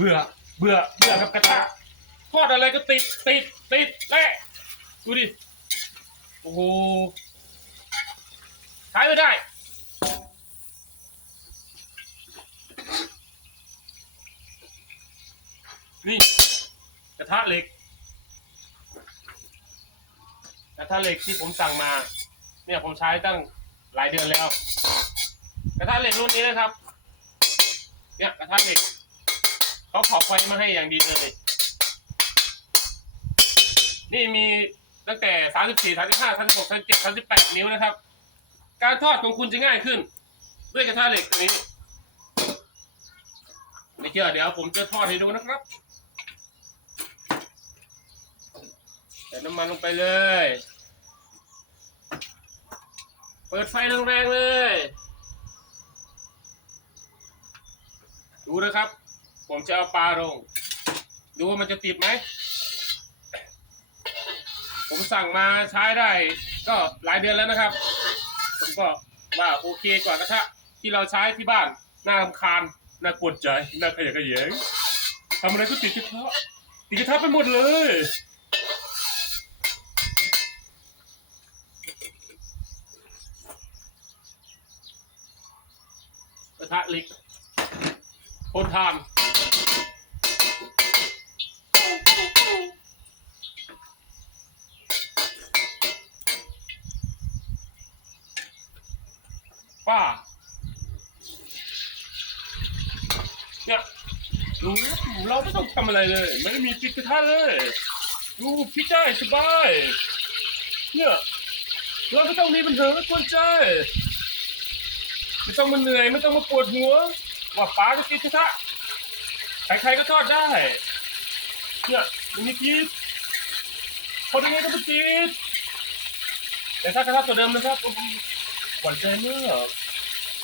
เบื่อ เบื่อ เบื่อกับกระทะทอดอะไรก็ติด ติด ติดแหละดูดิ โอ้โหใช้ไม่ได้ นี่ กระทะเหล็ก กระทะเหล็กที่ผมสั่งมา เนี่ยผมใช้ตั้งหลายเดือนแล้ว กระทะเหล็กรุ่นนี้นะครับ เนี่ยกระทะเหล็ก เขาขอบไฟมาให้อย่างดีเลย นี่มีตั้งแต่34 35 36 37 38นิ้วนะครับ การทอดของคุณจะง่ายขึ้น ด้วยกระทะเหล็กตัวนี้ไม่เชื่อเดี๋ยวผมจะทอดให้ดูนะครับใส่น้ำมันลงไปเลย เปิดไฟแรงๆเลย ดูนะครับ ผมจะเอาปลาลง ดูว่ามันจะติดไหม ผมสั่งมาใช้ได้ ก็หลายเดือนแล้วนะครับ ผมก็ว่าโอเคกว่ากระทะที่เราใช้ที่บ้าน น่ารำคาญ น่ากวนใจ น่าขยะแขยงทำอะไรก็ติดกระทะติดกระทะไปหมดเลยกระทะเหล็กทนทาน ป้า เนี่ยดูนะเราไม่ต้องทำอะไรเลย ไม่ได้มีติดกระทะเลยดูพี่ได้สบาย เนี่ยเราไม่ต้องมีปัญหาไม่กวนใจไม่ต้องมาเหนื่อยไม่ต้องมาปวดหัว ว่าป้าก็ติดกระทะใครๆก็ทอดได้ เนี่ยมันมีกีดคนยังไงก็ไม่กีดแต่ถ้ากระทะตัวเดิมนะครับ หวานใจมาก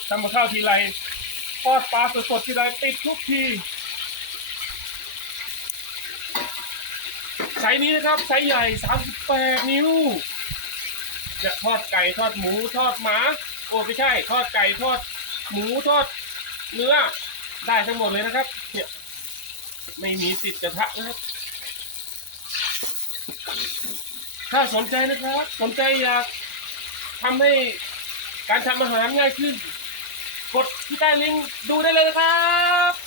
ทำมาข้าวทีไรทอดปลาสดๆทีไรติดทุกทีไซส์นี้นะครับไซส์ใหญ่ 38 นิ้ว จะทอดไก่ทอดหมูทอดหมา โอ้ไม่ใช่ ทอดไก่ทอดหมูทอดเนื้อได้ทั้งหมดเลยนะครับเนี่ยไม่มีติดกระทะนะครับ ถ้าสนใจนะครับ สนใจอยากทำให้ การทำอาหารง่ายขึ้น กดที่ใต้ลิงก์ดูได้เลยนะครับ